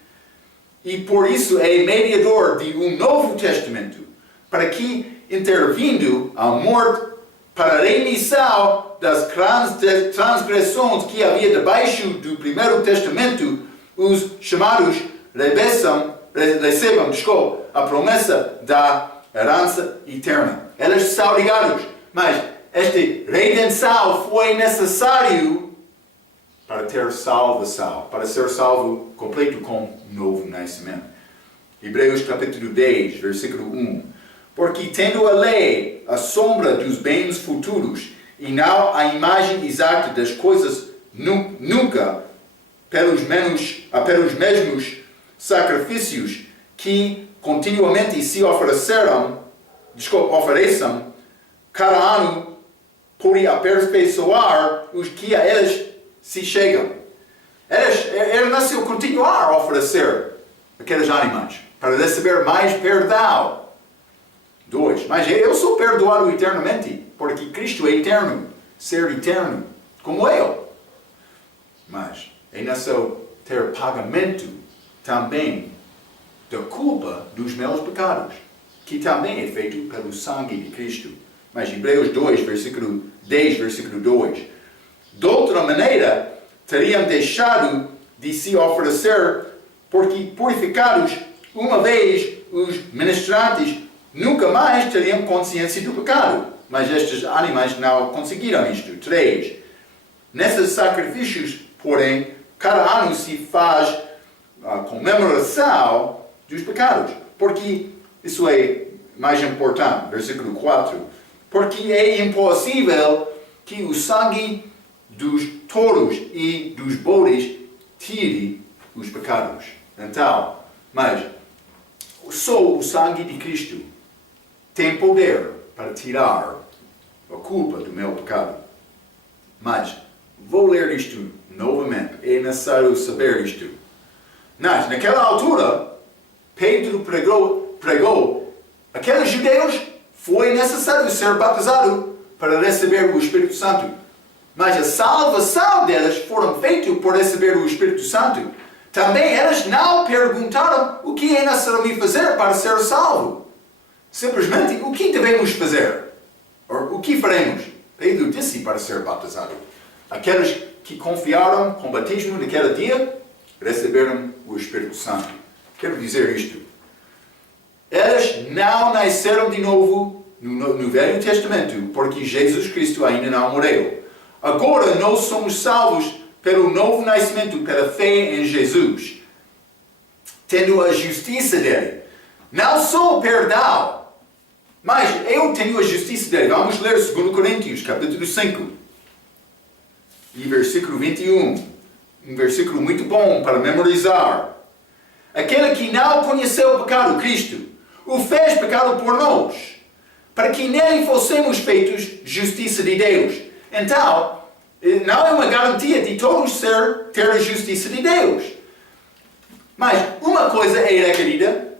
E por isso é mediador de um novo testamento, para que, intervindo a morte para a remissão das transgressões que havia debaixo do primeiro testamento, os chamados recebam a promessa da herança eterna. Eles são ligados, mas esta redenção foi necessário para ter salvação, para ser salvo completo com novo nascimento. Hebreus capítulo 10, versículo 1. Porque tendo a lei a sombra dos bens futuros, e não a imagem exata das coisas nunca, pelos mesmos sacrifícios que continuamente se ofereçam, cada ano, por aperfeiçoar os que a eles se chegam. Ele nasceu continuar a oferecer aqueles animais, para receber mais perdão. 2. Mas eu sou perdoado eternamente, porque Cristo é eterno, ser eterno, como eu. Mas é necessário ter pagamento também da culpa dos meus pecados, que também é feito pelo sangue de Cristo. Mas Hebreus 2, versículo 10, versículo 2. De outra maneira, teriam deixado de se oferecer, porque purificados uma vez os ministrantes, nunca mais teriam consciência do pecado. Mas estes animais não conseguiram isto. 3. Nesses sacrifícios, porém, cada ano se faz a comemoração dos pecados. Porque isso é mais importante. Versículo 4. Porque é impossível que o sangue dos touros e dos bodes tire os pecados. Então, mas só o sangue de Cristo tem poder para tirar a culpa do meu pecado. Mas vou ler isto novamente. É necessário saber isto. Mas naquela altura, Pedro pregou, aqueles judeus foi necessário ser batizado para receber o Espírito Santo. Mas a salvação deles foram feita por receber o Espírito Santo. Também eles não perguntaram o que é necessário me fazer para ser salvo. Simplesmente, o que devemos fazer? Ou o que faremos? Pedro disse para ser batizado. Aqueles que confiaram com o batismo naquele dia, receberam o Espírito Santo. Quero dizer isto. Eles não nasceram de novo no Velho Testamento, porque Jesus Cristo ainda não morreu. Agora nós somos salvos pelo novo nascimento, pela fé em Jesus, tendo a justiça dele. Não só o perdão, mas eu tenho a justiça dele. Vamos ler 2 Coríntios, capítulo 5, e versículo 21. Um versículo muito bom para memorizar. Aquele que não conheceu o pecado, Cristo, o fez pecado por nós, para que nele fossemos feitos justiça de Deus. Então, Não é uma garantia de todos ter a justiça de Deus. Mas uma coisa é requerida,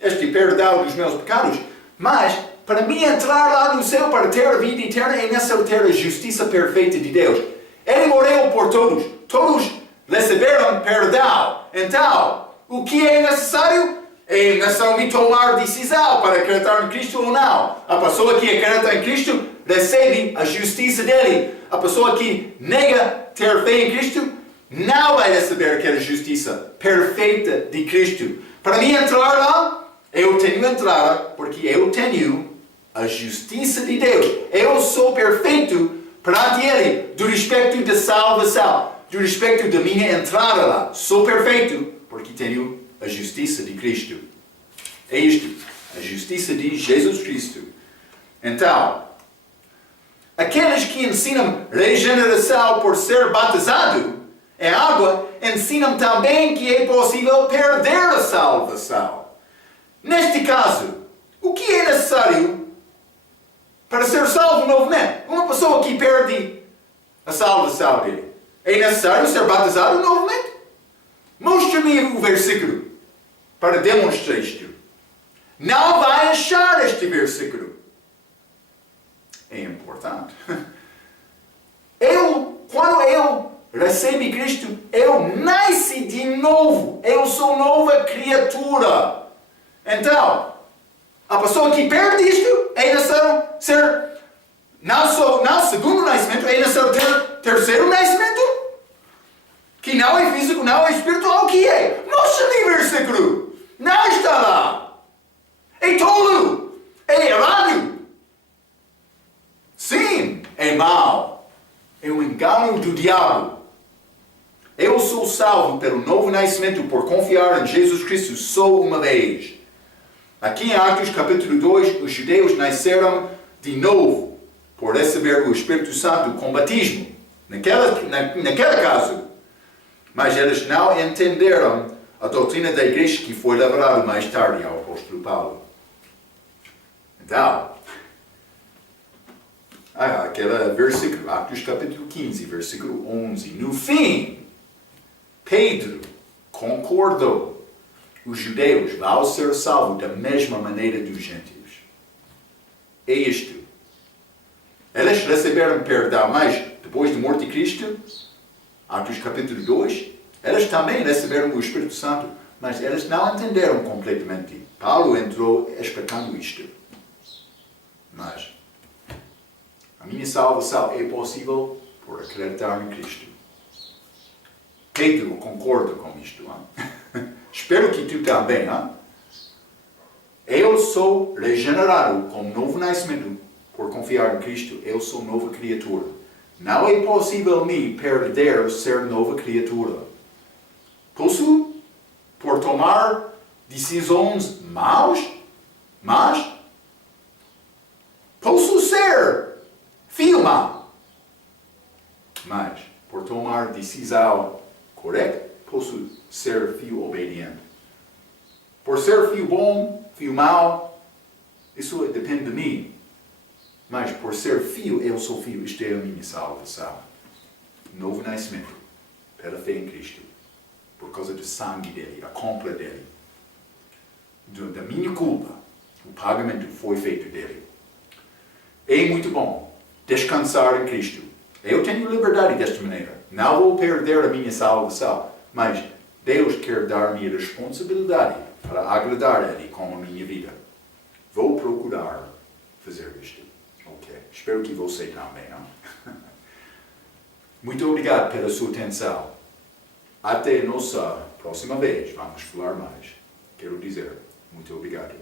este perdão dos meus pecados, mas para mim entrar lá no céu para ter a vida eterna é necessário ter a justiça perfeita de Deus. Ele morreu por todos. Todos receberam perdão. Então, o que é necessário? É necessário tomar decisão para acreditar em Cristo ou não. A pessoa que acredita em Cristo recebe a justiça dele. A pessoa que nega ter fé em Cristo não vai receber aquela justiça perfeita de Cristo. Para mim entrar lá, eu tenho que entrar porque eu tenho a justiça de Deus. Eu sou perfeito perante Ele, do respeito da salvação, do respeito da minha entrada lá. Sou perfeito porque tenho a justiça de Cristo. É isto, a justiça de Jesus Cristo. Então, aqueles que ensinam regeneração por ser batizado em água, ensinam também que é possível perder a salvação. Neste caso, o que é necessário para ser salvo novamente? Uma pessoa que perde a salvação dele, é necessário ser batizado novamente? Mostre-me o versículo para demonstrar isto. Não vai achar este versículo. É importante. Quando eu recebo Cristo, eu nasci de novo. Eu sou nova criatura. Então, a pessoa que perde isto é necessário ser, não segundo nascimento, é necessário ter terceiro nascimento. Que não é físico, não é espiritual, o que é? Mostra-me o versículo. Não está lá. É tolo. É errado. Sim, é mau. É um engano do diabo. Eu sou salvo pelo novo nascimento por confiar em Jesus Cristo só uma vez. Aqui em Atos capítulo 2, os judeus nasceram de novo por receber o Espírito Santo com batismo. Naquele caso. Mas eles não entenderam a doutrina da igreja que foi elaborada mais tarde ao apóstolo Paulo. Então, aquele versículo, Atos capítulo 15, versículo 11. No fim, Pedro concordou. Os judeus vão ser salvos da mesma maneira dos gentios. É isto. Eles receberam perdão, mas depois da morte de Cristo, Atos capítulo 2, eles também receberam o Espírito Santo, mas eles não entenderam completamente. Paulo entrou explicando isto. Mas a minha salvação é possível por acreditar em Cristo. Pedro concorda com isto. Espero que tu também. Eu sou regenerado com novo nascimento por confiar em Cristo. Eu sou nova criatura. Não é possível me perder ser nova criatura. Posso, por tomar decisões mas posso ser filho mau. Mas, por tomar decisão correta, posso ser filho obediente. Por ser filho bom, filho mau, isso depende de mim. Mas por ser filho, eu sou filho, isto é a minha salvação. Novo nascimento, pela fé em Cristo. Por causa do sangue dele, a compra dele. Da minha culpa, o pagamento foi feito dele. É muito bom descansar em Cristo. Eu tenho liberdade desta maneira. Não vou perder a minha salvação. Mas Deus quer dar-me a responsabilidade para agradar a Ele com a minha vida. Vou procurar fazer isto. Ok. Espero que você também. Muito obrigado pela sua atenção. Até nossa próxima vez. Vamos falar mais. Quero dizer, muito obrigado.